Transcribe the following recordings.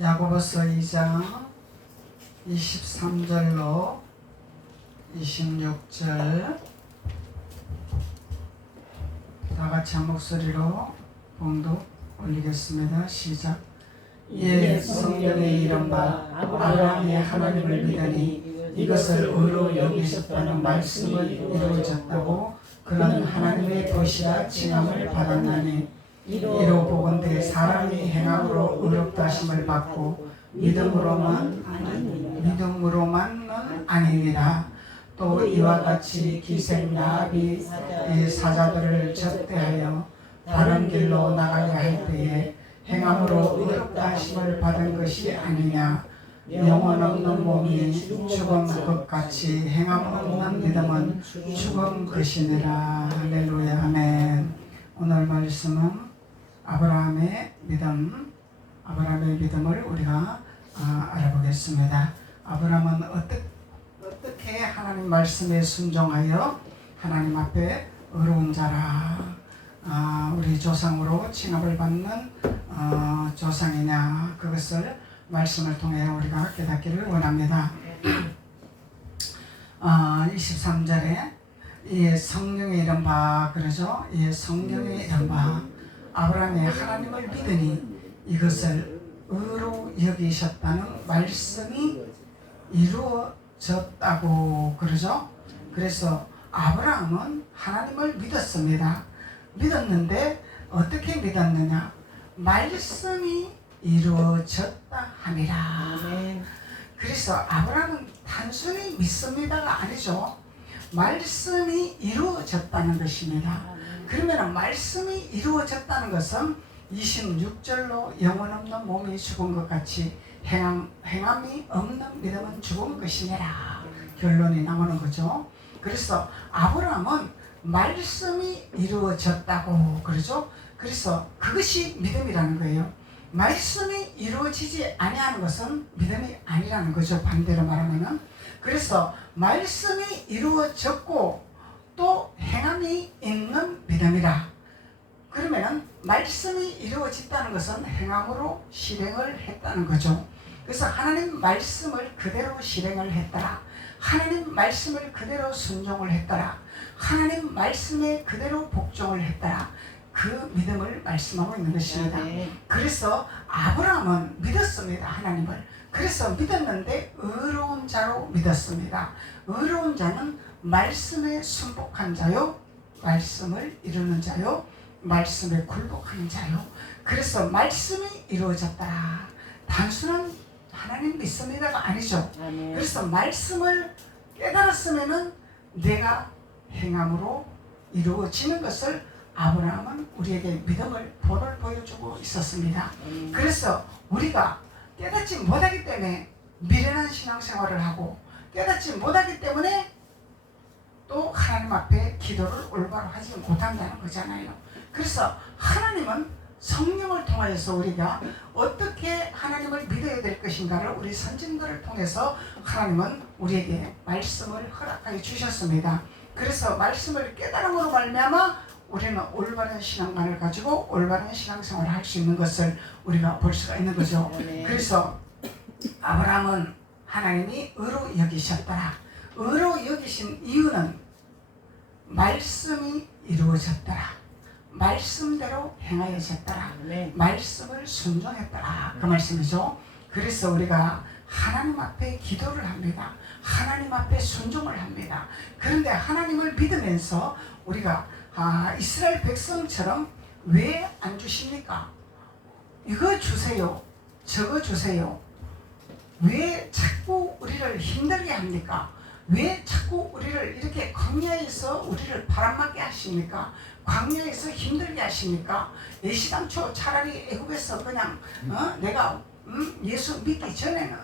야고보서 2장 23절로 26절 다 같이 한 목소리로 봉독 올리겠습니다. 시작. 예, 성경에 이른 바 아브라함이 하나님을 믿으니 이것을 의로 여기셨다는 말씀을 이루어졌다고 그는 하나님의 도시라 칭함을 받았나니 이로 보건대 사람이 행함으로 의롭다 하심을 받고 믿음으로만은 아니니라. 또 이와 같이 기생 야합이 사자들을 적대하여 다른 길로 나가게 할 때에 행함으로 의롭다 하심을 받은 것이 아니냐. 영혼 없는 몸이 죽은 것 같이 행함 없는 믿음은 죽은 것이니라. 할렐루야. 아멘. 오늘 말씀은 아브라함의 믿음을 우리가 알아보겠습니다. 아브라함은 어떻게 하나님 말씀에 순종하여 하나님 앞에 의로운 자라 우리 조상으로 칭함을 받는 조상이냐, 그것을 말씀을 통해 우리가 깨닫기를 원합니다. 23절에 이 성경에 이른 바 그러죠. 이 성경에 이른 바 아브라함이 하나님을 믿으니 이것을 의로 여기셨다는 말씀이 이루어졌다고 그러죠. 그래서 아브라함은 하나님을 믿었습니다. 믿었는데 어떻게 믿었느냐? 말씀이 이루어졌다 함이라. 그래서 아브라함은 단순히 믿습니다가 아니죠. 말씀이 이루어졌다는 것입니다. 그러면 말씀이 이루어졌다는 것은 26절로 영혼 없는 몸이 죽은 것 같이 행함이 없는 믿음은 죽은 것이니라. 결론이 나오는 거죠. 그래서 아브라함은 말씀이 이루어졌다고 그러죠. 그래서 그것이 믿음이라는 거예요. 말씀이 이루어지지 아니하는 것은 믿음이 아니라는 거죠. 반대로 말하면은. 그래서 말씀이 이루어졌고 또 행함이 있는 믿음이라. 그러면은 말씀이 이루어졌다는 것은 행함으로 실행을 했다는 거죠. 그래서 하나님 말씀을 그대로 실행을 했더라. 하나님 말씀을 그대로 순종을 했더라. 하나님 말씀에 그대로 복종을 했더라. 그 믿음을 말씀하고 있는 것입니다. 그래서 아브라함은 믿었습니다. 하나님을. 그래서 믿었는데 의로운 자로 믿었습니다. 의로운 자는 말씀에 순복한 자요, 말씀을 이루는 자요, 말씀에 굴복하는 자요. 그래서 말씀이 이루어졌더라. 단순한 하나님 믿습니다가 아니죠. 그래서 말씀을 깨달았으면은 내가 행함으로 이루어지는 것을 아브라함은 우리에게 믿음을 본을 보여주고 있었습니다. 그래서 우리가 깨닫지 못하기 때문에 미련한 신앙생활을 하고 깨닫지 못하기 때문에 또 하나님 앞에 기도를 올바로 하지 못한다는 거잖아요. 그래서 하나님은 성령을 통하여서 우리가 어떻게 하나님을 믿어야 될 것인가를 우리 선진들을 통해서 하나님은 우리에게 말씀을 허락하여 주셨습니다. 그래서 말씀을 깨달음으로 말미암아 우리는 올바른 신앙관을 가지고 올바른 신앙생활을 할 수 있는 것을 우리가 볼 수가 있는 거죠. 그래서 아브라함은 하나님이 의로 여기셨더라. 의로 여기신 이유는 말씀이 이루어졌더라. 말씀대로 행하여졌더라. 말씀을 순종했더라. 그 말씀이죠. 그래서 우리가 하나님 앞에 기도를 합니다. 하나님 앞에 순종을 합니다. 그런데 하나님을 믿으면서 우리가 이스라엘 백성처럼 왜 안 주십니까? 이거 주세요. 저거 주세요. 왜 자꾸 우리를 힘들게 합니까? 왜 자꾸 우리를 이렇게 광야에서 우리를 바람맞게 하십니까? 광야에서 힘들게 하십니까? 애시당초 차라리 애국에서 그냥 내가 예수 믿기 전에는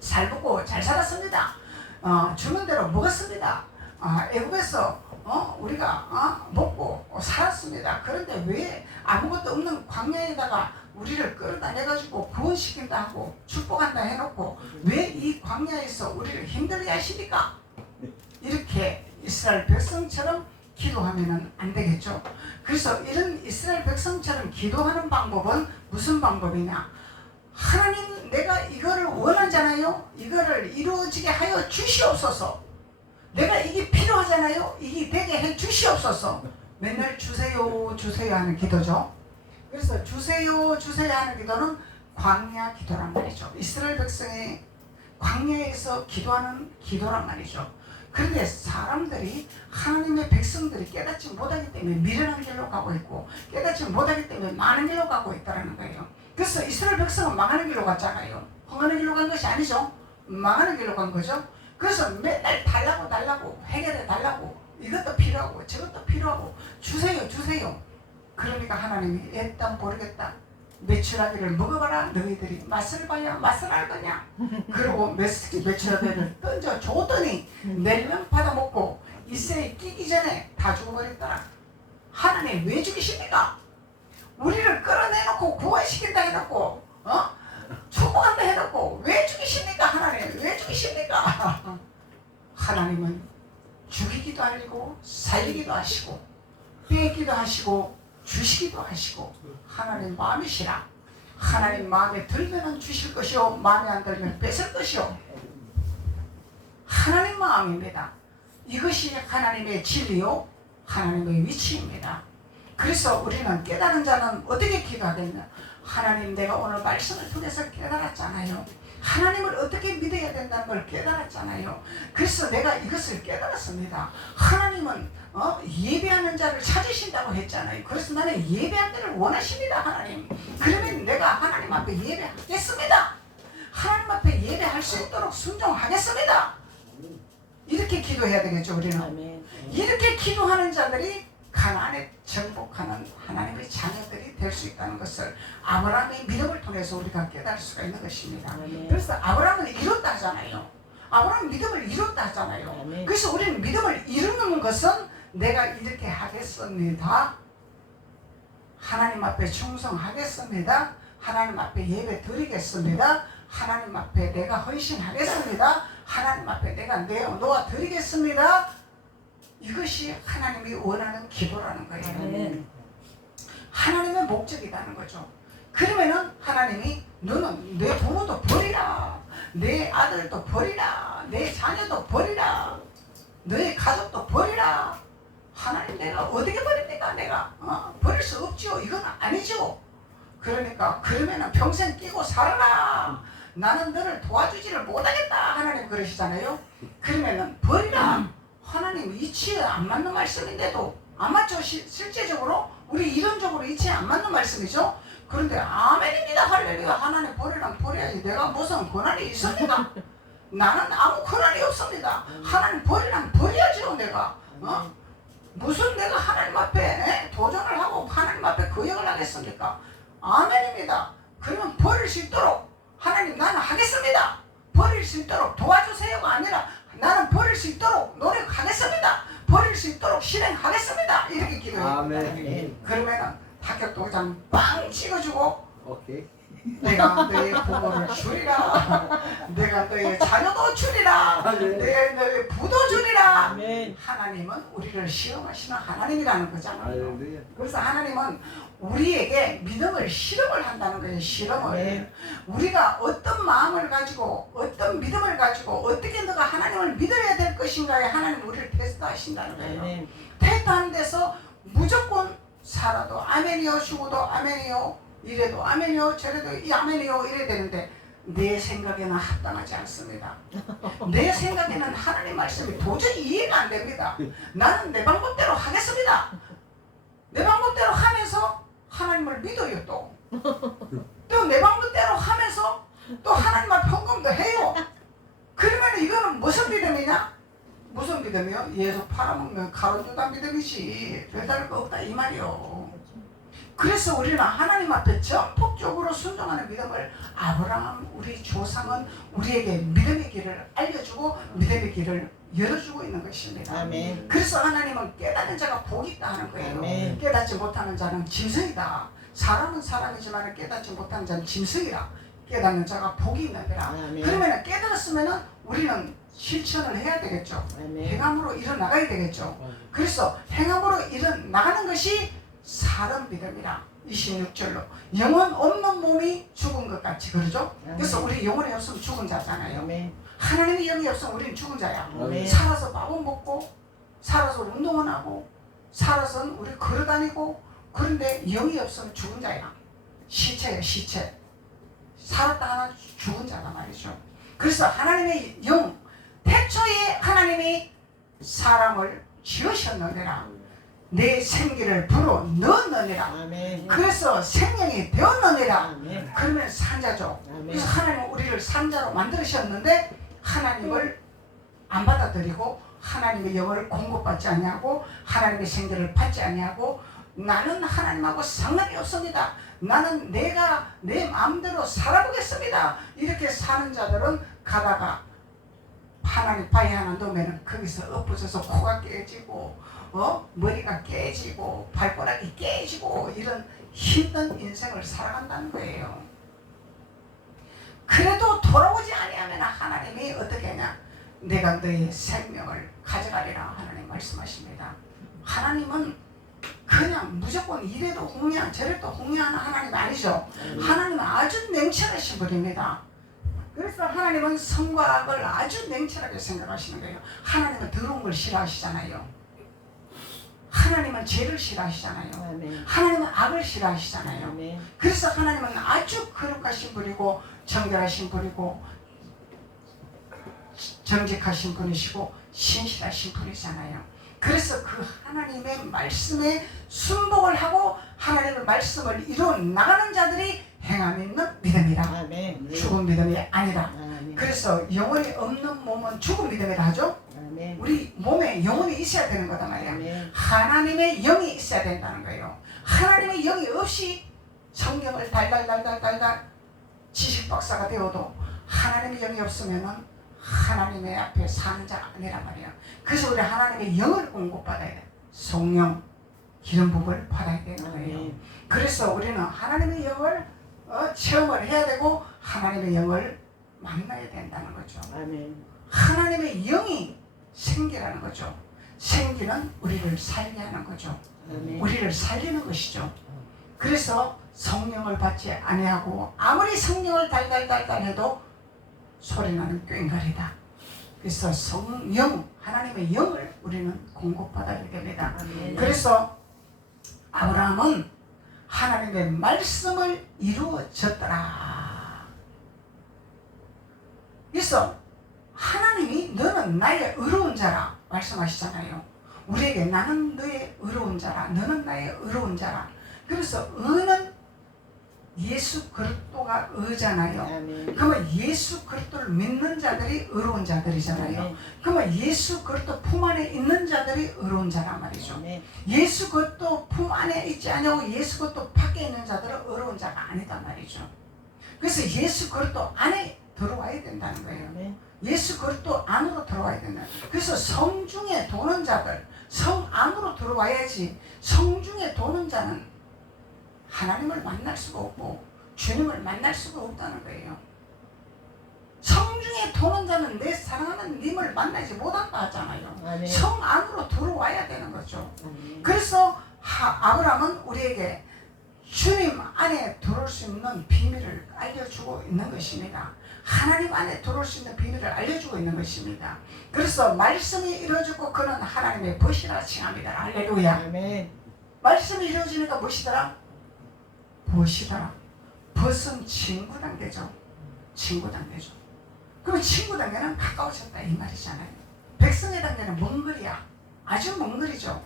살고 잘 살았습니다. 주는 대로 먹었습니다. 애국에서 우리가 먹고 살았습니다. 그런데 왜 아무것도 없는 광야에다가 우리를 끌어다녀가지고 구원시킨다 하고 축복한다 해놓고 왜 이 광야에서 우리를 힘들게 하십니까? 이렇게 이스라엘 백성처럼 기도하면 안 되겠죠. 그래서 이런 이스라엘 백성처럼 기도하는 방법은 무슨 방법이냐? 하나님, 내가 이거를 원하잖아요. 이거를 이루어지게 하여 주시옵소서. 내가 이게 필요하잖아요. 이게 되게 해 주시옵소서. 맨날 주세요 주세요 하는 기도죠. 그래서 주세요 주세요 하는 기도는 광야 기도란 말이죠. 이스라엘 백성이 광야에서 기도하는 기도란 말이죠. 그런데 사람들이, 하나님의 백성들이 깨닫지 못하기 때문에 미련한 길로 가고 있고, 깨닫지 못하기 때문에 많은 길로 가고 있다는 거예요. 그래서 이스라엘 백성은 망하는 길로 갔잖아요. 흥하는 길로 간 것이 아니죠. 망하는 길로 간 거죠. 그래서 맨날 달라고 해결해 달라고, 이것도 필요하고 저것도 필요하고 주세요 주세요. 그러니까 하나님이 일단 모르겠다. 메추라기를 먹어봐라. 너희들이 맛을 봐야 맛을 알거냐. 그리고 메추라기를 던져 줬더니 4명 받아먹고 이스라엘 끼기 전에 다 죽어버렸더라. 하나님 왜 죽이십니까? 우리를 끌어내놓고 구원시킨다 해놓고 축복한다 해놓고 왜 죽이십니까? 하나님 왜 죽이십니까? 하나님은 죽이기도 하시고 살리기도 하시고 빼기도 하시고 주시기도 하시고 하나님 마음이시라. 하나님 마음에 들면 주실 것이요 마음에 안 들면 뺏을 것이요 하나님 마음입니다. 이것이 하나님의 진리요 하나님의 위치입니다. 그래서 우리는 깨달은 자는 어떻게 기도하겠냐? 하나님, 내가 오늘 말씀을 통해서 깨달았잖아요. 하나님을 어떻게 믿어야 된다는 걸 깨달았잖아요. 그래서 내가 이것을 깨달았습니다. 하나님은 예배하는 자를 찾으신다고 했잖아요. 그래서 나는 예배하기를 원하십니다. 하나님. 그러면 내가 하나님 앞에 예배하겠습니다. 하나님 앞에 예배할 수 있도록 순종하겠습니다. 이렇게 기도해야 되겠죠. 우리는. 아멘. 이렇게 기도하는 자들이 가나안에 정복하는 하나님의 자녀들이 될 수 있다는 것을 아브라함의 믿음을 통해서 우리가 깨달을 수가 있는 것입니다. 아멘. 그래서 아브라함은 이뤘다 하잖아요. 아브라함 믿음을 이뤘다 하잖아요. 아멘. 그래서 우리는 믿음을 이루는 것은 내가 이렇게 하겠습니다. 하나님 앞에 충성하겠습니다. 하나님 앞에 예배 드리겠습니다. 하나님 앞에 내가 헌신하겠습니다. 하나님 앞에 내가 내어놓아 드리겠습니다. 이것이 하나님이 원하는 기도라는 거예요. 아멘. 하나님의 목적이라는 거죠. 그러면은 하나님이 너는 내 부모도 버리라, 내 아들도 버리라, 내 자녀도 버리라, 너의 가족도 버리라. 하나님, 내가 어떻게 버립니까? 내가 버릴 수 없죠. 이건 아니죠. 그러니까 그러면은 평생 끼고 살아라. 나는 너를 도와주지를 못하겠다. 하나님 그러시잖아요. 그러면은 버리라. 하나님 이치에 안 맞는 말씀인데도 안 맞죠. 실제적으로 우리 이론적으로 이치에 안 맞는 말씀이죠. 그런데 아멘입니다. 할렐루야. 하나님 버리라면 버려야지. 내가 무슨 권한이 있습니까? 나는 아무 권한이 없습니다. 하나님 버리라면 버려야죠. 내가 무슨 내가 하나님 앞에 도전을 하고 하나님 앞에 거역을 하겠습니까? 아멘입니다. 그러면 버릴 수 있도록 하나님 나는 하겠습니다. 버릴 수 있도록 도와주세요가 아니라 나는 버릴 수 있도록 노력하겠습니다. 버릴 수 있도록 실행하겠습니다. 이렇게 기도해요. 아멘. 그러면 합격도장 빵 찍어주고 오케이. 내가 너의 부모를 주리라. 내가 너의 자녀도 주리라. 너의 부도 주리라. 아멘. 하나님은 우리를 시험하시는 하나님이라는 거잖아요. 그래서 하나님은 우리에게 믿음을 실험을 한다는 거예요. 실험을. 네. 우리가 어떤 마음을 가지고 어떤 믿음을 가지고 어떻게 너가 하나님을 믿어야 될 것인가에 하나님 우리를 테스트하신다는 거예요. 네. 테스트하는 데서 무조건 살아도 아멘이요, 죽어도 아멘이요, 이래도 아멘이요, 저래도 이 아멘이요 이래야 되는데 내 생각에는 합당하지 않습니다. 내 생각에는 하나님 말씀이 도저히 이해가 안 됩니다. 나는 내 방법대로 하겠습니다. 내 방법대로 하면서 하나님을 믿어요. 또 내 방법대로 하면서 또 하나님 앞에 헌금도 해요. 그러면 이거는 무슨 믿음이냐? 무슨 믿음이요? 예수 팔아먹는 가론유다 믿음이지 별다를 거 없다 이 말이요. 그래서 우리는 하나님 앞에 전폭적으로 순종하는 믿음을 아브라함 우리 조상은 우리에게 믿음의 길을 알려주고 믿음의 길을 열어주고 있는 것입니다. 아멘. 그래서 하나님은 깨닫는 자가 복이 있다 하는 거예요. 아멘. 깨닫지 못하는 자는 짐승이다. 사람은 사람이지만 깨닫지 못하는 자는 짐승이라. 깨닫는 자가 복이 있는 거라. 그러면 깨달았으면 우리는 실천을 해야 되겠죠. 아멘. 행함으로 일어나가야 되겠죠. 그래서 행함으로 일어나가는 것이 사람 믿음이라. 26절로 영혼 없는 몸이 죽은 것 같이 그러죠. 그래서 우리 영혼이 없으면 죽은 자잖아요. 아멘. 하나님의 영이 없으면 우리는 죽은 자야. 아멘. 살아서 밥은 먹고 살아서 운동은 하고 살아서 우리 걸어다니고 그런데 영이 없으면 죽은 자야. 시체야 시체. 살았다 하나 죽은 자란 말이죠. 그래서 하나님의 영 태초에 하나님이 사람을 지으셨느니라. 내 생기를 불어 넣었느니라. 아멘. 그래서 생명이 되었느니라. 아멘. 그러면 산자죠. 아멘. 그래서 하나님은 우리를 산자로 만드셨는데 하나님을 안 받아들이고 하나님의 영을 공급받지 아니하고 하나님의 생기를 받지 아니하고 나는 하나님하고 상관이 없습니다. 나는 내가 내 마음대로 살아보겠습니다. 이렇게 사는 자들은 가다가 하나님 바위 하나 놓으면 거기서 엎어져서 코가 깨지고 머리가 깨지고 발가락이 깨지고 이런 힘든 인생을 살아간다는 거예요. 그래도 돌아오지 아니하면 하나님이 어떻게 하냐, 내가 너의 생명을 가져가리라 하나님 말씀하십니다. 하나님은 그냥 무조건 이래도 홍련 저래도 홍련하는 하나님 아니죠. 하나님은 아주 냉철하신 분입니다. 그래서 하나님은 선과 악을 아주 냉철하게 생각하시는 거예요. 하나님은 더러운 걸 싫어하시잖아요. 하나님은 죄를 싫어하시잖아요. 아멘. 하나님은 악을 싫어하시잖아요. 아멘. 그래서 하나님은 아주 거룩하신 분이고 정결하신 분이고 정직하신 분이시고 신실하신 분이잖아요. 그래서 그 하나님의 말씀에 순복을 하고 하나님의 말씀을 이루어 나가는 자들이 행함 있는 믿음이라. 아멘. 죽은 믿음이 아니라. 아멘. 그래서 영혼이 없는 몸은 죽은 믿음이라 하죠. 아멘. 우리 몸에 영혼이 있어야 되는 거단 말이야. 아멘. 하나님의 영이 있어야 된다는 거예요. 하나님의 영이 없이 성경을 달달달달달달 지식박사가 되어도 하나님의 영이 없으면은 하나님의 앞에 사는 자가 아니란 말이야. 그래서 우리 하나님의 영을 공급받아야 돼. 성령 기름 부음을 받아야 되는 거예요. 아멘. 그래서 우리는 하나님의 영을 체험을 해야 되고 하나님의 영을 만나야 된다는 거죠. 아멘. 하나님의 영이 생기라는 거죠. 생기는 우리를 살게 하는 거죠. 아멘. 우리를 살리는 것이죠. 그래서 성령을 받지 아니하고 아무리 성령을 달달달달 해도 소리나는 꽹과리다. 그래서 성령, 하나님의 영을 우리는 공급받아야 됩니다. 아멘. 그래서 아브라함은 하나님의 말씀을 이루어졌더라. 그래서 하나님이 너는 나의 의로운 자라 말씀하시잖아요. 우리에게 나는 너의 의로운 자라, 너는 나의 의로운 자라. 그래서 의는 예수 그리스도가 의잖아요. 아멘. 그러면 예수 그리스도를 믿는 자들이 의로운 자들이잖아요. 아멘. 그러면 예수 그리스도 품 안에 있는 자들이 의로운 자란 말이죠. 아멘. 예수 그리스도 품 안에 있지 않냐고 예수 그리스도 밖에 있는 자들은 의로운 자가 아니단 말이죠. 그래서 예수 그리스도 안에 들어와야 된다는 거예요. 아멘. 예수 그리스도 안으로 들어와야 된다. 그래서 성중에 도는 자들, 성 안으로 들어와야지. 성중에 도는 자는 하나님을 만날 수가 없고 주님을 만날 수가 없다는 거예요. 성중에 도는 자는 내 사랑하는 님을 만나지 못한다 하잖아요. 아멘. 성 안으로 들어와야 되는 거죠. 아멘. 그래서 아브라함은 우리에게 주님 안에 들어올 수 있는 비밀을 알려주고 있는 것입니다. 하나님 안에 들어올 수 있는 비밀을 알려주고 있는 것입니다. 그래서 말씀이 이루어지고 그는 하나님의 벗이라 칭합니다. 할렐루야. 아멘. 말씀이 이루어지니까 무엇이더라? 벗이더라. 벗은 친구 단계죠. 친구 단계죠. 그럼 친구 단계는 가까워졌다 이 말이잖아요. 백성의 단계는 먼 거리야. 아주 먼 거리죠.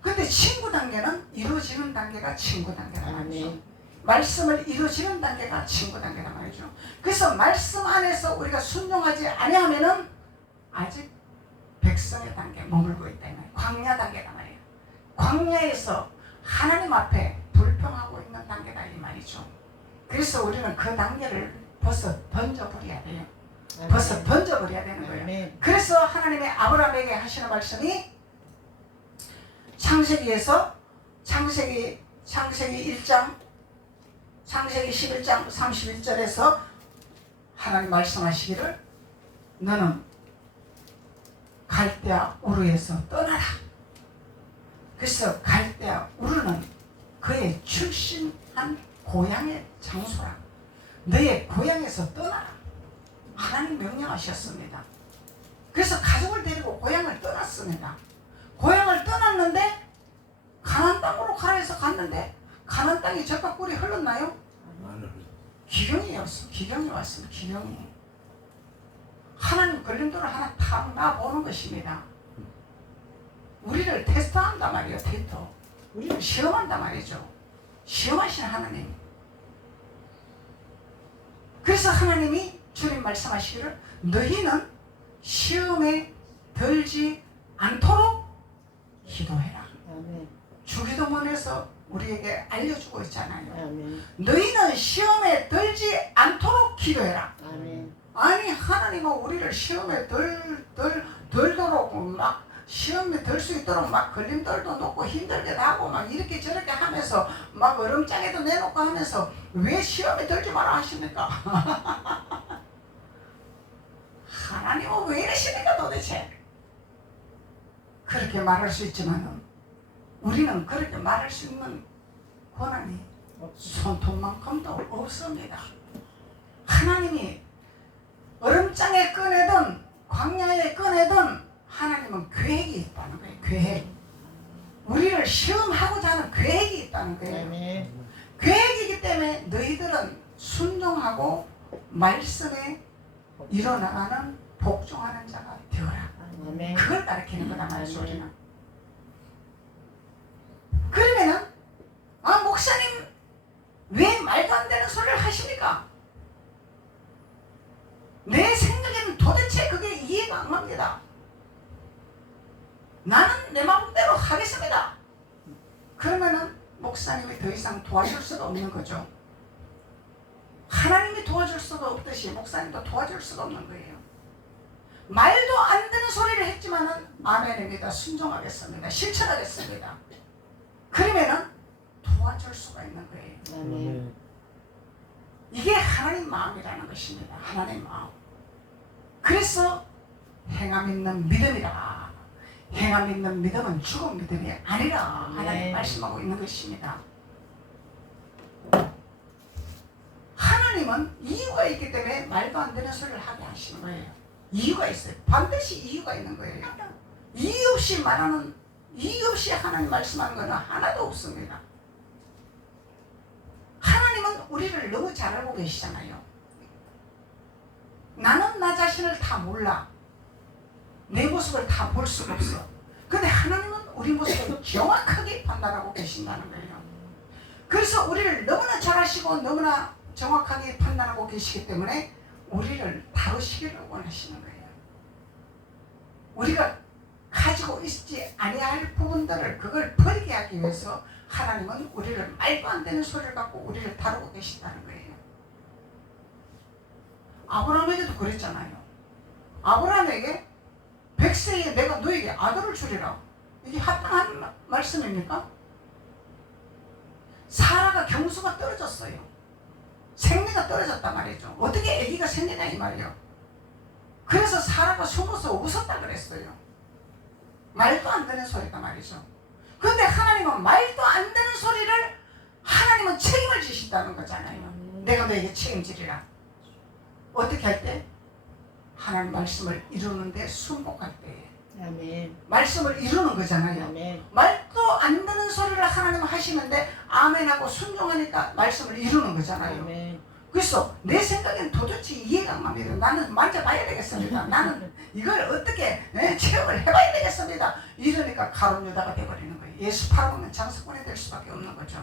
근데 친구 단계는 이루어지는 단계가 친구 단계란 말이죠. 아멘. 말씀을 이루어지는 단계가 친구 단계란 말이죠. 그래서 말씀 안에서 우리가 순종하지 아니하면은 아직 백성의 단계에 머물고 있다 이 말이에요. 광야 단계란 말이에요. 광야에서 하나님 앞에 불평하고 있는 단계다 이 말이죠. 그래서 우리는 그 단계를 벌써 던져버려야 돼요. 벌써 던져버려야 되는 거예요. 아멘. 그래서 하나님의 아브라함에게 하시는 말씀이 창세기에서 창세기 1장 창세기 11장 31절에서 하나님 말씀하시기를 너는 갈대아 우르에서 떠나라. 그래서 갈대아 우르는 그의 출신한 고향의 장소라. 너의 고향에서 떠나라. 하나님 명령하셨습니다. 그래서 가족을 데리고 고향을 떠났습니다. 고향을 떠났는데 가나안 땅으로 가라 해서 갔는데 가나안 땅이 젖과 꿀이 흘렀나요? 기경이 왔습니다. 기경이. 하나님 걸림돌을 하나 탁 놔보는 것입니다. 우리를 테스트한단 말이에요. 테스트. 우리를 시험한단 말이죠. 시험하신 하나님. 그래서 하나님이 주님 말씀하시기를 너희는 시험에 들지 않도록 기도해라. 아멘. 주기도문에서 우리에게 알려주고 있잖아요. 아멘. 너희는 시험에 들지 않도록 기도해라. 아멘. 아니 하나님은 우리를 시험에 들도록 막 시험에 들 수 있도록 막 걸림돌도 놓고 힘들게 하고 막 이렇게 저렇게 하면서 막 얼음장에도 내놓고 하면서 왜 시험에 들지 마라 하십니까? 하나님은 왜 이러십니까 도대체? 그렇게 말할 수 있지만 우리는 그렇게 말할 수 있는 권한이 손톱만큼도 없습니다. 하나님이 얼음장에 꺼내든 광야에 꺼내든 하나님은 계획이 있다는 거예요. 계획. 우리를 시험하고자 하는 계획이 있다는 거예요. 아멘. 계획이기 때문에 너희들은 순종하고 말씀에 일어나가는 복종하는 자가 되어라. 아멘. 그걸 가르치는 거다 말이죠. 우리는. 그러면은 목사님 왜 말도 안 되는 소리를 하십니까? 내 생각에는 도대체 그게 이해가 안 갑니다. 나는 내 마음대로 하겠습니다. 그러면은 목사님이 더 이상 도와줄 수가 없는 거죠. 하나님이 도와줄 수가 없듯이 목사님도 도와줄 수가 없는 거예요. 말도 안 되는 소리를 했지만은 아멘입니다. 순종하겠습니다. 실천하겠습니다. 그러면은 도와줄 수가 있는 거예요. 아멘. 이게 하나님 마음이라는 것입니다. 하나님 마음. 그래서 행함 있는 믿음이라. 행함 있는 믿음은 죽은 믿음이 아니라 하나님 말씀하고 있는 것입니다. 하나님은 이유가 있기 때문에 말도 안 되는 소리를 하게 하시는 거예요. 이유가 있어요. 반드시 이유가 있는 거예요. 이유 없이 말하는, 이유 없이 하나님 말씀하는 것은 하나도 없습니다. 하나님은 우리를 너무 잘 알고 계시잖아요. 나는 나 자신을 다 몰라. 내 모습을 다 볼 수가 없어. 근데 하나님은 우리 모습을 정확하게 판단하고 계신다는 거예요. 그래서 우리를 너무나 잘 아시고 너무나 정확하게 판단하고 계시기 때문에 우리를 다루시기를 원하시는 거예요. 우리가 가지고 있지 아니할 부분들을 그걸 버리게 하기 위해서 하나님은 우리를 말도 안 되는 소리를 갖고 우리를 다루고 계신다는 거예요. 아브라함에게도 그랬잖아요. 아브라함에게 100세에 내가 너에게 아들을 주리라. 이게 합당한 말씀입니까? 사라가 경수가 떨어졌어요. 생리가 떨어졌단 말이죠. 어떻게 아기가 생기냐 이 말이에요. 그래서 사라가 숨어서 웃었다 그랬어요. 말도 안 되는 소리다 말이죠. 그런데 하나님은 말도 안 되는 소리를 하나님은 책임을 지신다는 거잖아요. 내가 너에게 책임지리라. 어떻게 할 때? 하나님 말씀을 이루는데 순복할 때. 아멘. 말씀을 이루는 거잖아요. 아멘. 말도 안 되는 소리를 하나님 하시는데 아멘하고 순종하니까 말씀을 이루는 거잖아요. 아멘. 그래서 내 생각엔 도대체 이해가 안 갑니다. 나는 만져봐야 되겠습니다. 나는 이걸 어떻게 체험을 해봐야 되겠습니다. 이러니까 가룟 유다가 되어버리는 거예요. 예수 팔아먹는 장사꾼이 될 수밖에 없는 거죠.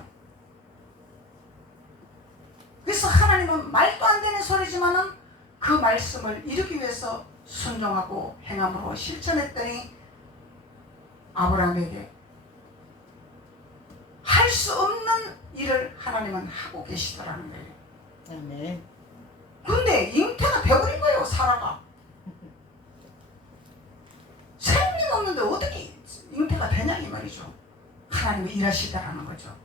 그래서 하나님은 말도 안 되는 소리지만은 그 말씀을 이루기 위해서 순종하고 행함으로 실천했더니 아브라함에게 할 수 없는 일을 하나님은 하고 계시더라는 거예요. 아멘. 근데 잉태가 되어버린 거예요. 사라가. 생명 없는데 어떻게 잉태가 되냐 이 말이죠. 하나님이 일하시다라는 거죠.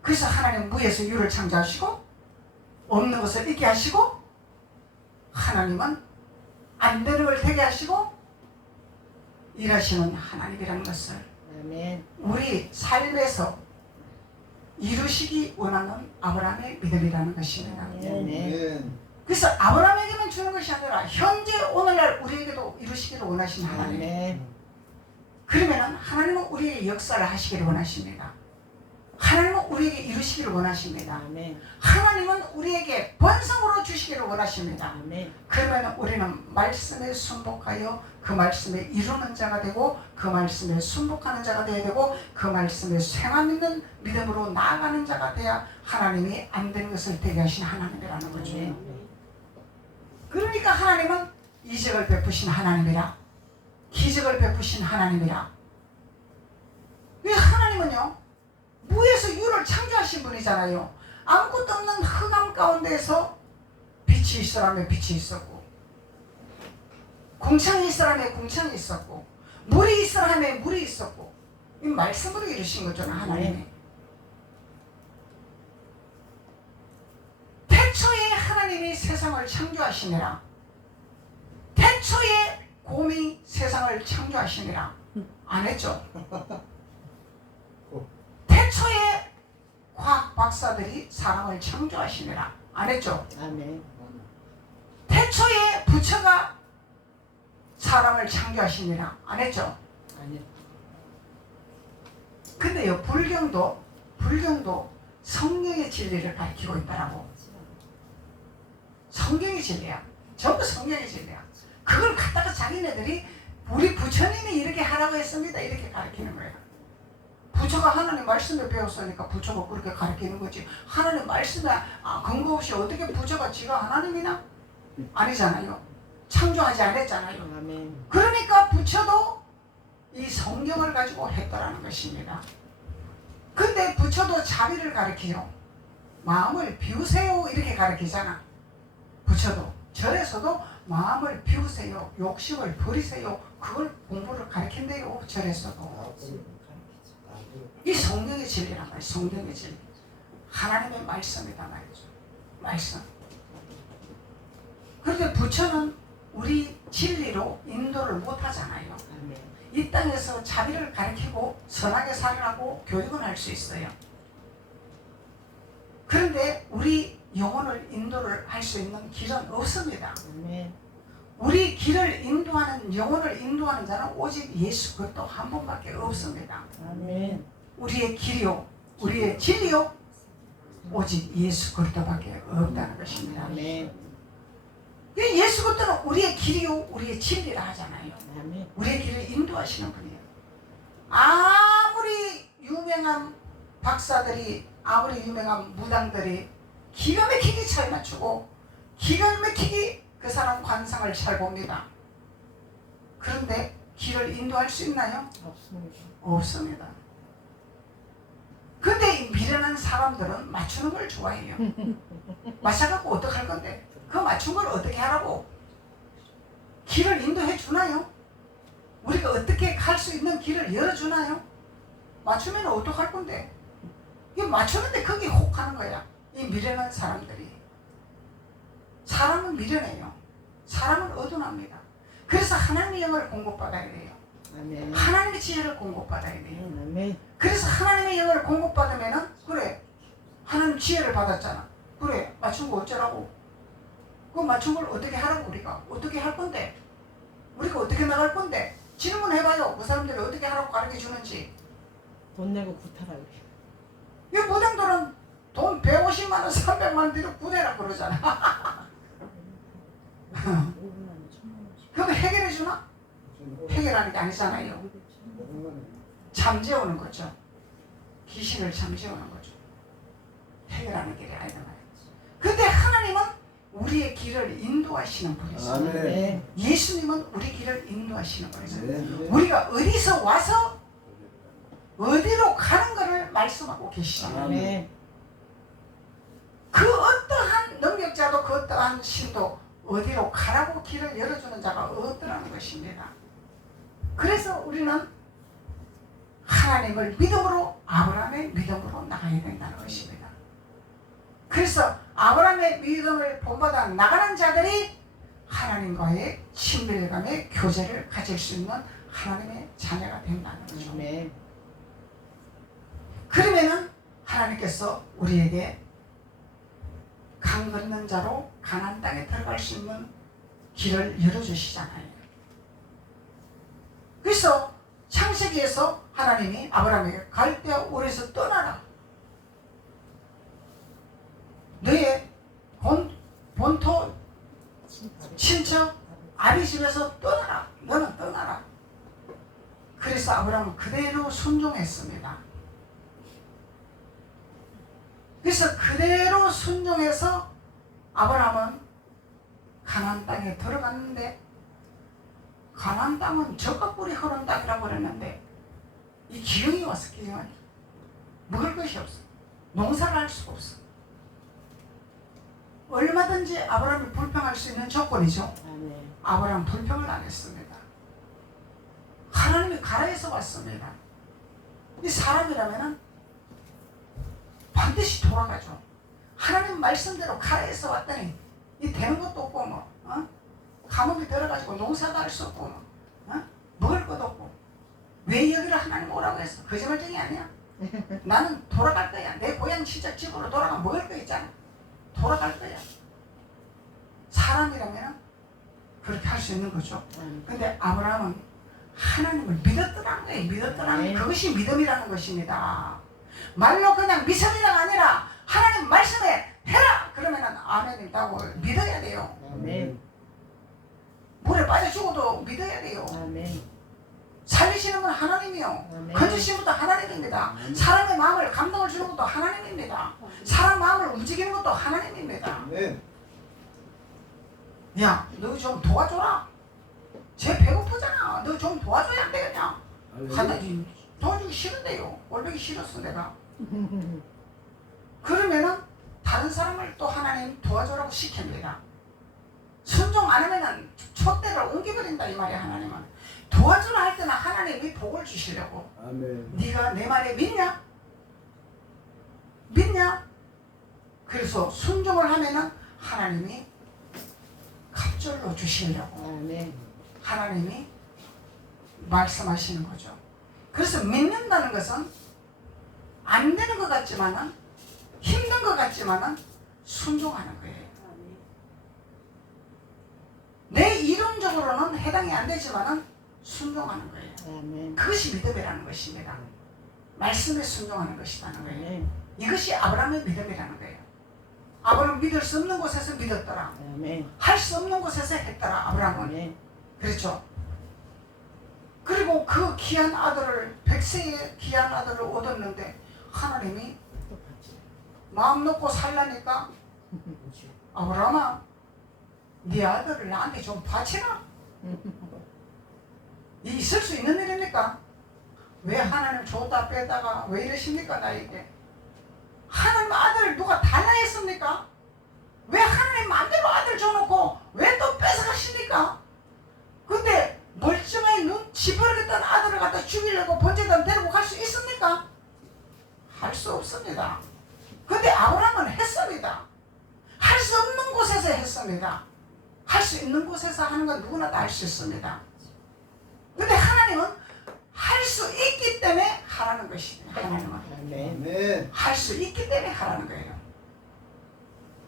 그래서 하나님 무에서 유를 창조하시고 없는 것을 있게 하시고 하나님은 안 되는 걸 되게 하시고 일하시는 하나님이라는 것을 아멘. 우리 삶에서 이루시기 원하는 아브라함의 믿음이라는 것입니다. 아멘. 그래서 아브라함에게만 주는 것이 아니라 현재 오늘날 우리에게도 이루시기를 원하시는 하나님. 아멘. 그러면 하나님은 우리에게 역사를 하시기를 원하십니다. 하나님은 우리에게 이루시기를 원하십니다. 아멘. 하나님은 우리에게 번성으로 주시기를 원하십니다. 아멘. 그러면 우리는 말씀에 순복하여 그 말씀에 이루는 자가 되고 그 말씀에 순복하는 자가 되어야 되고 그 말씀에 쇠감 있는 믿음으로 나아가는 자가 되어야 하나님이 안 되는 것을 되게 하신 하나님이라는 거죠. 그러니까 하나님은 이적을 베푸신 하나님이라, 기적을 베푸신 하나님이라. 왜 하나님은요, 무에서 유를 창조하신 분이잖아요. 아무것도 없는 흑암 가운데서 빛이 있으라며 빛이 있었고, 궁창이 있으라며 궁창이 있었고, 물이 있으라며 물이 있었고, 이 말씀으로 이루신 거잖아요, 하나님이. 태초에 하나님이 세상을 창조하시니라. 태초에 곰이 세상을 창조하시니라. 안 했죠? 태초에 과학 박사들이 사람을 창조하시니라. 안 했죠? 아멘. 태초에 부처가 사람을 창조하시니라. 안 했죠? 아멘. 근데요, 불경도 성경의 진리를 가르치고 있다라고. 성경의 진리야. 전부 성경의 진리야. 그걸 갖다가 자기네들이 우리 부처님이 이렇게 하라고 했습니다, 이렇게 가르치는 거야. 부처가 하나님 말씀을 배웠으니까 부처가 그렇게 가르치는 거지. 하나님 말씀에 근거 없이 어떻게 부처가 지가 하나님이나? 아니잖아요. 창조하지 않았잖아요. 아멘. 그러니까 부처도 이 성경을 가지고 했더라는 것입니다. 근데 부처도 자비를 가르치죠. 마음을 비우세요 이렇게 가르치잖아. 부처도 절에서도 마음을 비우세요, 욕심을 버리세요, 그걸 공부를 가르친대요. 절에서도. 이 성경의 진리란 말이에요. 성경의 진리. 하나님의 말씀이다 말이죠. 말씀. 그런데 부처는 우리 진리로 인도를 못하잖아요. 아멘. 이 땅에서 자비를 가르치고 선하게 살라고 교육은 할 수 있어요. 그런데 우리 영혼을 인도를 할 수 있는 길은 없습니다. 아멘. 우리 길을 인도하는, 영혼을 인도하는 자는 오직 예수 그리스도 한 분밖에 없습니다. 아멘. 우리의 길이요, 우리의 진리요, 오직 예수 그리스도밖에 없다는 것입니다. 아멘. 예수 그리스도는 우리의 길이요, 우리의 진리라 하잖아요. 아멘. 우리의 길을 인도하시는 분이에요. 아무리 유명한 박사들이, 아무리 유명한 무당들이 기가 막히게 잘 맞추고 기가 막히게 그 사람 관상을 잘 봅니다. 그런데 길을 인도할 수 있나요? 없습니다. 없습니다. 근데 이 미련한 사람들은 맞추는 걸 좋아해요. 맞춰갖고 어떡할 건데? 그 맞춘 걸 어떻게 하라고? 길을 인도해 주나요? 우리가 어떻게 갈 수 있는 길을 열어주나요? 맞추면 어떡할 건데? 이게 맞추는데 거기 혹하는 거야. 이 미련한 사람들이. 사람은 미련해요. 사람은 어둔합니다. 그래서 하나님의 영을 공급받아야 돼요. 아멘. 하나님의 지혜를 공급받아야 돼요. 아멘. 그래서 하나님의 영을 공급받으면은, 그래, 하나님 지혜를 받았잖아. 그래, 맞춘 거 어쩌라고? 그 맞춘 걸 어떻게 하라고? 우리가 어떻게 할 건데? 우리가 어떻게 나갈 건데? 질문해봐요. 그 사람들이 어떻게 하라고 가르쳐 주는지. 돈 내고 구타라 그래. 이 무당들은 돈 150만 원, 300만 원 들여 구내라 그러잖아. 그거 해결해 주나? 해결하는 게 아니잖아요. 잠재우는 거죠. 귀신을 잠재우는 거죠. 해결하는 길이 아니다 말이지. 근데 하나님은 우리의 길을 인도하시는 분이죠. 아멘. 예수님은 우리 길을 인도하시는 분이죠. 네. 우리가 어디서 와서 어디로 가는 것을 말씀하고 계시잖아요. 아멘. 그 어떠한 능력자도 그 어떠한 신도 어디로 가라고 길을 열어주는 자가 없더라는 것입니다. 그래서 우리는 하나님을 믿음으로, 아브라함의 믿음으로 나가야 된다는 것입니다. 그래서 아브라함의 믿음을 본받아 나가는 자들이 하나님과의 친밀감의 교제를 가질 수 있는 하나님의 자녀가 된다는 거죠. 아멘. 그러면은 하나님께서 우리에게 강 건넌 자로 가나안 땅에 들어갈 수 있는 길을 열어주시잖아요. 그래서 창세기에서 하나님이 아브라함에게 갈대아 우르에서 떠나라. 너의 본토 친척 아비 집에서 떠나라. 너는 떠나라. 그래서 아브라함은 그대로 순종했습니다. 그래서 그대로 순종해서 아브라함은 가나안 땅에 들어갔는데, 가나안 땅은 젖과 꿀이 흐르는 땅이라고 그랬는데 이 기근이 왔어. 기근이 먹을 것이 없어. 농사를 할 수가 없어. 얼마든지 아브라함이 불평할 수 있는 조건이죠. 아멘. 아브라함 불평을 안 했습니다. 하나님이 가라에서 왔습니다. 이 사람이라면은 반드시 돌아가죠. 하나님 말씀대로 가라에서 왔더니 이 되는 것도 없고 뭐 감옥에 들어가지고 농사도 할 수 없고 뭐 먹을 것도 없고 왜 여기를 하나님 오라고 했어? 거짓말쟁이 아니야. 나는 돌아갈 거야. 내 고향 친척 집으로 돌아가면 먹을 거 있잖아. 돌아갈 거야. 사람이라면 그렇게 할 수 있는 거죠. 근데 아브라함은 하나님을 믿었더라는 거예요. 믿었더라는 그것이 믿음이라는 것입니다. 말로 그냥 미성이가 아니라 하나님 말씀에 해라. 그러면은 아멘이라고 믿어야 돼요. 아멘. 물에 빠져 죽어도 믿어야 돼요. 아멘. 살리시는 건 하나님이요. 아멘. 건지시는 것도 하나님입니다. 사람의 마음을 감동을 주는 것도 하나님입니다. 사람 마음을 움직이는 것도 하나님입니다. 아멘. 야, 너 좀 도와줘라. 쟤 배고프잖아. 너 좀 도와줘야 안 되겠냐? 하나님 도와주기 싫은데요. 올배기 싫었어 내가. 그러면은 다른 사람을 또 하나님 도와줘라고 시킵니다. 순종 안 하면은 촛대를 옮겨버린다 이 말이야. 하나님은 도와주라 할 때는 하나님이 복을 주시려고. 아멘. 네가 내 말에 믿냐? 믿냐? 그래서 순종을 하면은 하나님이 갑절로 주시려고 아멘. 하나님이 말씀하시는 거죠. 그래서 믿는다는 것은 안 되는 것 같지만은 힘든 것 같지만은 순종하는 거예요. 내 이론적으로는 해당이 안 되지만은 순종하는 거예요. 아멘. 그것이 믿음이라는 것입니다. 말씀에 순종하는 것이라는 거예요. 아멘. 이것이 아브라함의 믿음이라는 거예요. 아브라함은 믿을 수 없는 곳에서 믿었더라. 아멘. 할 수 없는 곳에서 했더라. 아브라함은. 아멘. 그렇죠. 그리고 그 귀한 아들을, 백세의 귀한 아들을 얻었는데 하나님이 마음 놓고 살라니까 아브라함아 네 아들을 나한테 좀 바치라. 이 있을 수 있는 일입니까? 왜 하나님 줬다 빼다가 왜 이러십니까 나에게? 하나님 아들 누가 달라 했습니까? 왜 하나님 마음대로 아들 줘놓고 왜 또 뺏어가십니까? 근데 멀쩡하게 눈 지푸르겠던 아들을 갖다 죽이려고 번제단 데리고 갈 수 있습니까? 할 수 없습니다. 근데 아브라함은 했습니다. 할 수 없는 곳에서 했습니다. 할 수 있는 곳에서 하는 건 누구나 다 할 수 있습니다. 근데 하나님은 할 수 있기 때문에 하라는 것입니다. 하나님은 아멘. 아멘. 할 수 있기 때문에 하라는 거예요.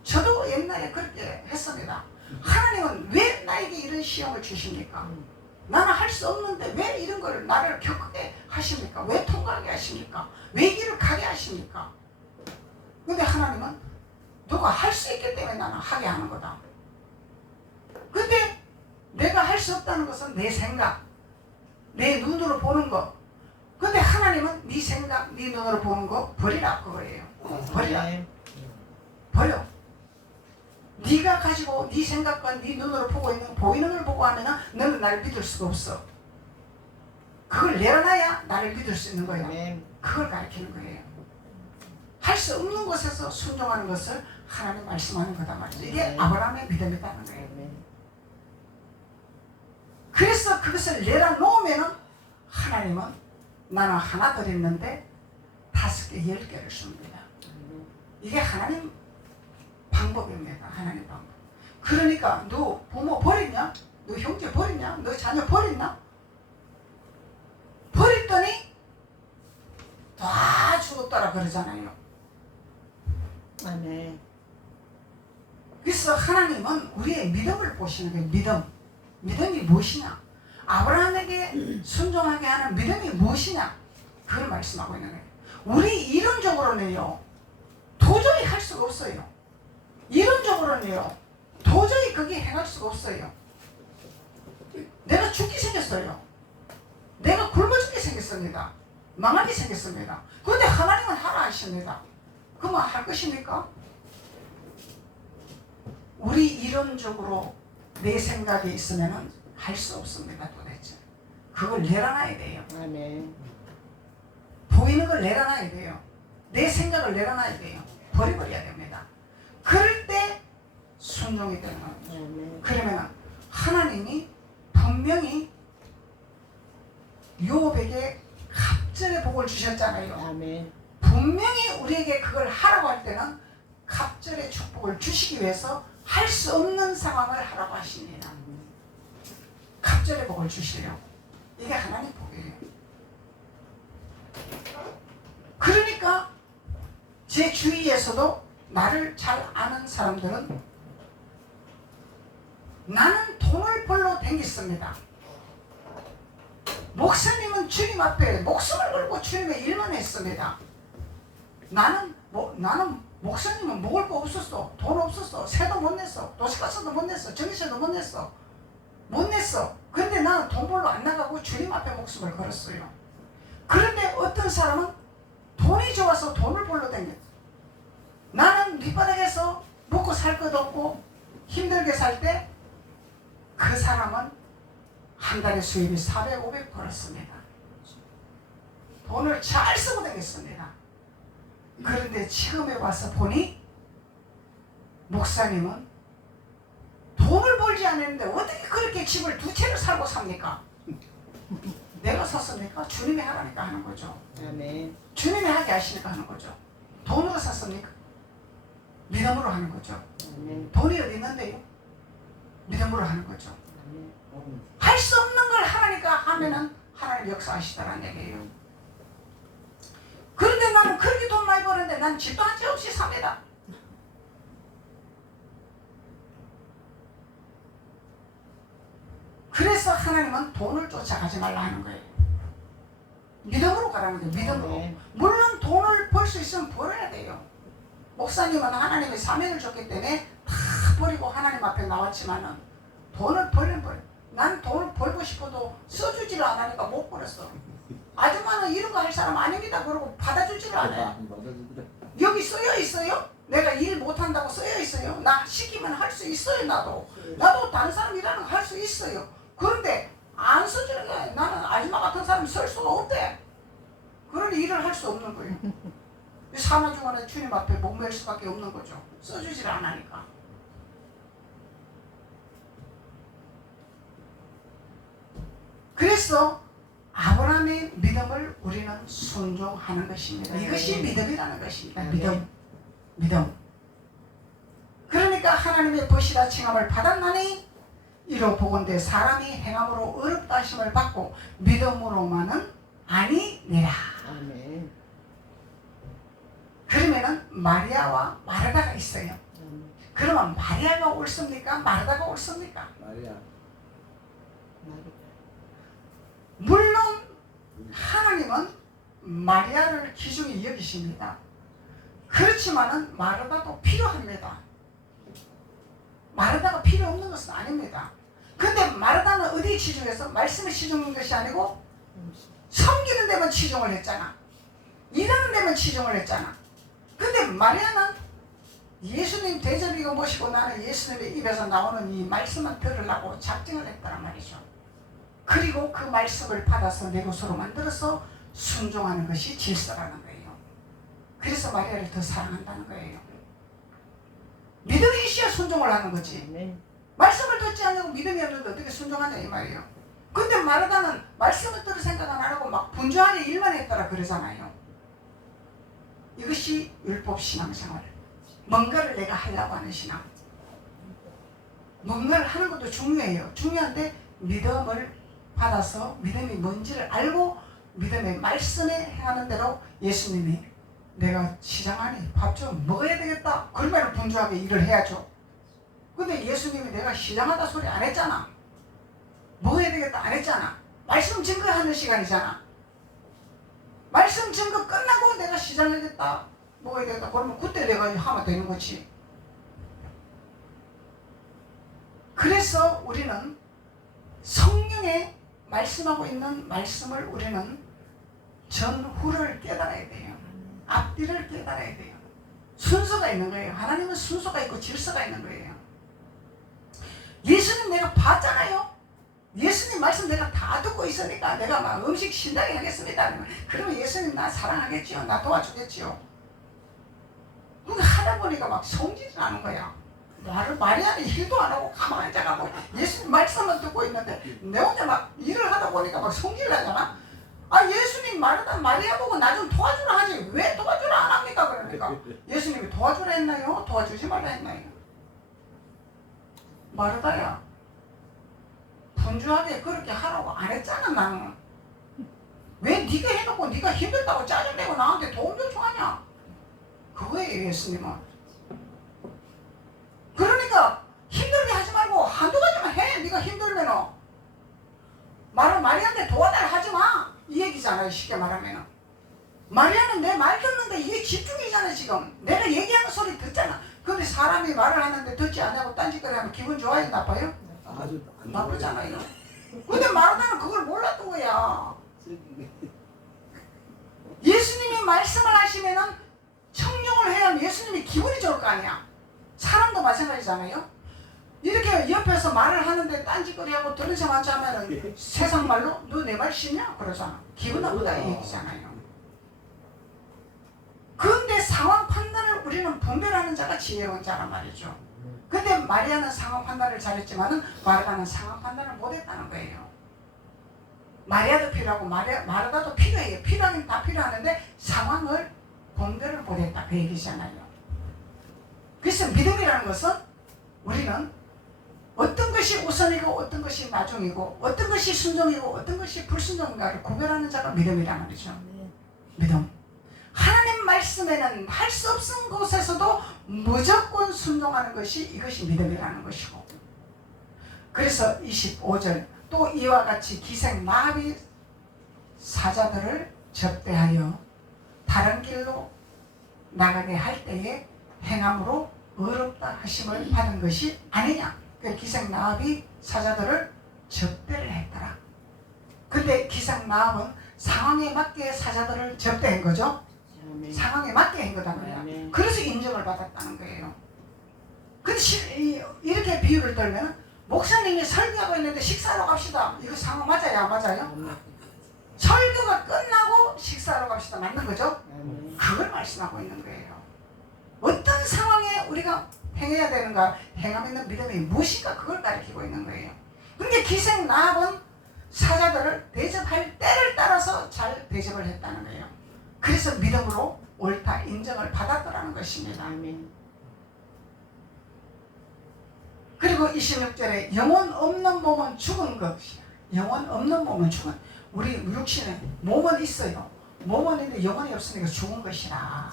저도 옛날에 그렇게 했습니다. 하나님은 왜 나에게 이런 시험을 주십니까? 나는 할 수 없는데 왜 이런 걸 나를 겪게 하십니까? 왜 통과하게 하십니까? 왜 이 길을 가게 하십니까? 근데 하나님은 너가 할 수 있기 때문에 나는 하게 하는 거다. 근데 내가 할 수 없다는 것은 내 생각, 내 눈으로 보는 거. 근데 하나님은 네 생각, 네 눈으로 보는 거 버리라 그거예요. 버리라. 아멘. 버려. 네가 가지고 네 생각과 네 눈으로 보고 있는 보이는 걸 보고 하면은 너는 나를 믿을 수가 없어. 그걸 내려놔야 나를 믿을 수 있는 거야. 아멘. 그걸 가르치는 거예요. 할 수 없는 곳에서 순종하는 것을 하나님 말씀하는 거다 말이죠. 이게 네. 아브라함의 믿음이라는 거예요. 아멘. 그래서 그것을 내려놓으면은 하나님은 나는 하나 드렸는데 5개, 10개를 줍니다. 이게 하나님 방법입니다. 하나님 방법. 그러니까 너 부모 버렸냐? 너 형제 버렸냐? 너 자녀 버렸냐? 했더니 다 죽었더라 그러잖아요. 아멘. 그래서 하나님은 우리의 믿음을 보시는 거예요. 믿음. 믿음이 무엇이냐? 아브라함에게 순종하게 하는 믿음이 무엇이냐? 그걸 말씀하고 있는 거예요. 우리 이론적으로는요, 도저히 할 수가 없어요. 이론적으로는요, 도저히 그게 행할 수가 없어요. 내가 죽게 생겼어요. 내가 굶어 죽게 생겼습니다. 망하게 생겼습니다. 그런데 하나님은 하라 하십니다. 그러면 할 것입니까? 우리 이론적으로 내 생각이 있으면 할 수 없습니다. 도대체 그걸 내려놔야 돼요. 아멘. 보이는 걸 내려놔야 돼요. 내 생각을 내려놔야 돼요. 버려버려야 됩니다. 그럴 때 순종이 되는 겁니다. 아멘. 그러면 하나님이 분명히 요업에게 갑절의 복을 주셨잖아요. 아멘. 분명히 우리에게 그걸 하라고 할 때는 갑절의 축복을 주시기 위해서 할 수 없는 상황을 하라고 하십니다. 갑절의 복을 주시려. 이게 하나님 복이에요. 그러니까 제 주위에서도 나를 잘 아는 사람들은 나는 돈을 벌러 댕겼습니다. 목사님은 주님 앞에 목숨을 걸고 주님의 일만 했습니다. 나는 목사님은 먹을 거 없었어. 돈 없었어. 세도 못 냈어. 도시가스도 못 냈어. 전기세도 못 냈어. 못 냈어. 근데 나는 돈 벌러 안 나가고 주님 앞에 목숨을 걸었어요. 그런데 어떤 사람은 돈이 좋아서 돈을 벌러 댕겼어. 나는 밑바닥에서 먹고 살 것도 없고 힘들게 살 때 그 사람은 한 달에 수입이 400, 500 벌었습니다. 돈을 잘 쓰고 다녔습니다. 그런데 지금에 와서 보니 목사님은 돈을 벌지 않았는데 어떻게 그렇게 집을 2채를 살고 삽니까? 내가 샀습니까? 주님이 하라니까 하는 거죠. 아멘. 주님이 하게 하시니까 하는 거죠. 돈으로 샀습니까? 믿음으로 하는 거죠. 아멘. 돈이 어디 있는데요? 믿음으로 하는 거죠. 아멘. 할 수 없는 걸 하라니까 하면은 하나님 역사하시더라는 얘기예요. 그런데 나는 그렇게 돈 많이 버는데 난 집도 한 채 없이 삽니다. 그래서 하나님은 돈을 쫓아가지 말라 하는 거예요. 믿음으로 가라는 거예요. 믿음으로. 네. 물론 돈을 벌 수 있으면 벌어야 돼요. 목사님은 하나님의 사명을 줬기 때문에 다 버리고 하나님 앞에 나왔지만은 돈을 벌면 난 돈을 벌고 싶어도 써주지를 않으니까 못 벌었어. 아줌마는 이런 거 할 사람 아닙니다. 그러고 받아주지를 않아요. 여기 쓰여 있어요? 내가 일 못한다고 쓰여 있어요? 나 시키면 할 수 있어요. 나도 다른 사람 일하는 거 할 수 있어요. 그런데 안 써주는 거야. 나는 아줌마 같은 사람 쓸 수가 없대. 그러니 일을 할 수 없는 거예요. 사나중간에 주님 앞에 목맬 수밖에 없는 거죠. 써주질 않으니까. 그래서 아브라함의 믿음을 우리는 순종하는 것입니다. 이것이 믿음이라는 것입니다. 믿음. 그러니까 하나님의 벗이라 칭함을 받았나니 이로 보건대 사람이 행함으로 어렵다 하심을 받고 믿음으로만은 아니니라. 아멘. 그러면은 마리아와 마르다가 있어요. 그러면 마리아가 옳습니까? 마르다가 옳습니까? 마리아. 물론 하나님은 마리아를 귀중히 여기십니다. 그렇지만은 마르다도 필요합니다. 마르다가 필요 없는 것은 아닙니다. 근데 마르다는 어디에 치중해서? 말씀에 치중한 것이 아니고 섬기는 데만 치중을 했잖아. 일하는 데만 치중을 했잖아. 근데 마리아는 예수님 대접이고 모시고 나는 예수님의 입에서 나오는 이 말씀만 들으려고 작정을 했다란 말이죠. 그리고 그 말씀을 받아서 내 것으로 만들어서 순종하는 것이 질서라는 거예요. 그래서 마리아를 더 사랑한다는 거예요. 믿음이 있어야 순종을 하는 거지. 아멘. 말씀을 듣지 않고 믿음이 없는데 어떻게 순종하냐 이 말이에요. 근데 마르다는 말씀을 들을 생각 안 하고 막 분주하게 일만 했더라 그러잖아요. 이것이 율법 신앙생활. 뭔가를 내가 하려고 하는 신앙. 뭔가를 하는 것도 중요해요. 중요한데 믿음을 받아서 믿음이 뭔지를 알고 믿음의 말씀에 행하는 대로 예수님이 내가 시장 안에 밥 좀 먹어야 되겠다 그러면 분주하게 일을 해야죠. 근데 예수님이 내가 시장하다 소리 안 했잖아. 먹어야 되겠다 안 했잖아. 말씀 증거하는 시간이잖아. 말씀 증거 끝나고 내가 시장하겠다 먹어야 되겠다 그러면 그때 내가 하면 되는 거지. 그래서 우리는 성령에 말씀하고 있는 말씀을 우리는 전후를 깨달아야 돼요. 앞뒤를 깨달아야 돼요. 순서가 있는 거예요. 하나님은 순서가 있고 질서가 있는 거예요. 예수님 내가 봤잖아요. 예수님 말씀 내가 다 듣고 있으니까 내가 막 음식 신나게 하겠습니다. 그러면 예수님 나 사랑하겠지요. 나 도와주겠지요. 근데 하다 보니까 막 성질이 나는 거야. 마리아는 일도 안 하고 가만히 앉아가고 예수님 말씀만 듣고 있는데 내 혼자 막 일을 하다 보니까 막 성질 나잖아. 아 예수님 마리아 보고 나 좀 도와주라 하지 왜 도와주라 안 합니까? 그러니까 예수님이 도와주라 했나요? 도와주지 말라 했나요? 마르다야 분주하게 그렇게 하라고 안 했잖아. 나는 왜 네가 해놓고 네가 힘들다고 짜증내고 나한테 도움 요청하냐? 그거예요 예수님은. 그러니까 힘들게 하지 말고 한두 가지만 해. 네가 힘들면은 마리아한테 도와달라 하지 마. 이 얘기잖아요. 쉽게 말하면은 마리아는 내 말 듣는데 이게 집중이잖아. 지금 내가 얘기하는 소리 듣잖아. 근데 사람이 말을 하는데 듣지 않냐고 딴짓거리 하면 기분 좋아요? 나빠요? 아주 나쁘잖아요. 근데 마르다는 그걸 몰랐던 거야. 예수님이 말씀을 하시면은 청룡을 해야 하면 예수님이 기분이 좋을 거 아니야. 사람도 마찬가지잖아요. 이렇게 옆에서 말을 하는데 딴짓거리하고 들은 척 하자면은 세상 말로 너 내 말 싫냐? 그러잖아. 기분 나쁘다 이 얘기잖아요. 그런데 상황 판단을 우리는 분별하는 자가 지혜로운 자란 말이죠. 근데 마리아는 상황 판단을 잘했지만은 마르다는 상황 판단을 못했다는 거예요. 마리아도 필요하고 마르다도 필요해요. 필요하긴 다 필요하는데 상황을 분별을 못했다 그 얘기잖아요. 그래서 믿음이라는 것은 우리는 어떤 것이 우선이고 어떤 것이 나중이고 어떤 것이 순종이고 어떤 것이 불순종인가를 구별하는 자가 믿음이란 말이죠. 믿음. 하나님 말씀에는 할 수 없는 곳에서도 무조건 순종하는 것이 이것이 믿음이라는 것이고, 그래서 25절 또 이와 같이 기생 마귀 사자들을 접대하여 다른 길로 나가게 할 때에 행함으로 어렵다 하심을 받은 것이 아니냐. 그 기생 나합이 사자들을 접대를 했더라. 근데 기생 나합은 상황에 맞게 사자들을 접대한 거죠. 상황에 맞게 한 거다 말이야. 그래서 인정을 받았다는 거예요. 근데 이렇게 비유를 들면 목사님이 설교하고 있는데 식사하러 갑시다. 이거 상황 맞아요? 안 맞아요? 설교가 끝나고 식사하러 갑시다. 맞는 거죠? 그걸 말씀하고 있는 거예요. 어떤 상황에 우리가 행해야 되는가, 행함 있는 믿음이 무엇인가 그걸 가리키고 있는 거예요. 근데 기생 나합은 사자들을 대접할 때를 따라서 잘 대접을 했다는 거예요. 그래서 믿음으로 옳다 인정을 받았더라는 것입니다. 그리고 26절에 영혼 없는 몸은 죽은 것이야. 영혼 없는 몸은 죽은. 우리 육신에 몸은 있어요. 몸은 있는데 영혼이 없으니까 죽은 것이라.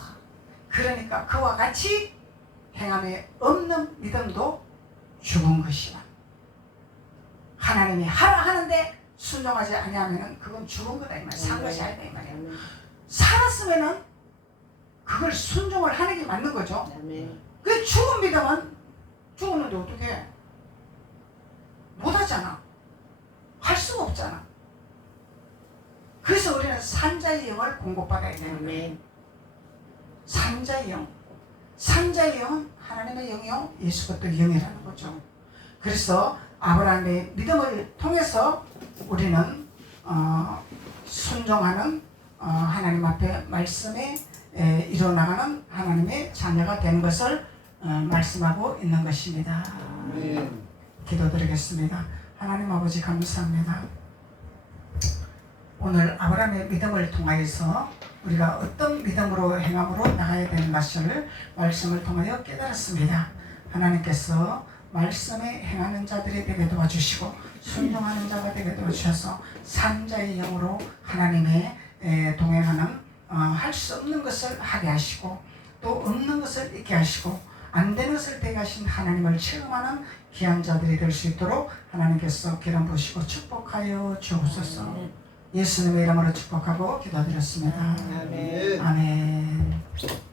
그러니까 그와 같이 행함에 없는 믿음도 죽은 것이라. 하나님이 하라 하는데 순종하지 아니하면 그건 죽은 거다 이 말이야. 산 것이 아니다 이 말이야. 살았으면은 그걸 순종을 하는 게 맞는 거죠. 그 죽은 믿음은 죽었는데 어떻게 해? 못하잖아. 할 수가 없잖아. 그래서 우리는 산자의 영을 공급받아야 되는 거예요. 산자의 영. 산자의 영은 하나님의 영이요 예수 그리스도의 영이라는 거죠. 그래서 아브라함의 믿음을 통해서 우리는 순종하는 하나님 앞에 말씀에 이뤄나가는 하나님의 자녀가 되는 것을 말씀하고 있는 것입니다. 기도드리겠습니다. 하나님 아버지 감사합니다. 오늘 아브라함의 믿음을 통하여서 우리가 어떤 믿음으로 행함으로 나가야 되는 것을 말씀을 통하여 깨달았습니다. 하나님께서 말씀에 행하는 자들이 되게 도와주시고 순종하는 자가 되게 도와주셔서 산자의 영으로 하나님의 동행하는 할 수 없는 것을 하게 하시고 또 없는 것을 있게 하시고 안 되는 것을 되게 하신 하나님을 체험하는 귀한 자들이 될 수 있도록 하나님께서 기름 부으시고 축복하여 주옵소서. 예수님의 이름으로 축복하고 기도드렸습니다. 아멘. 아멘.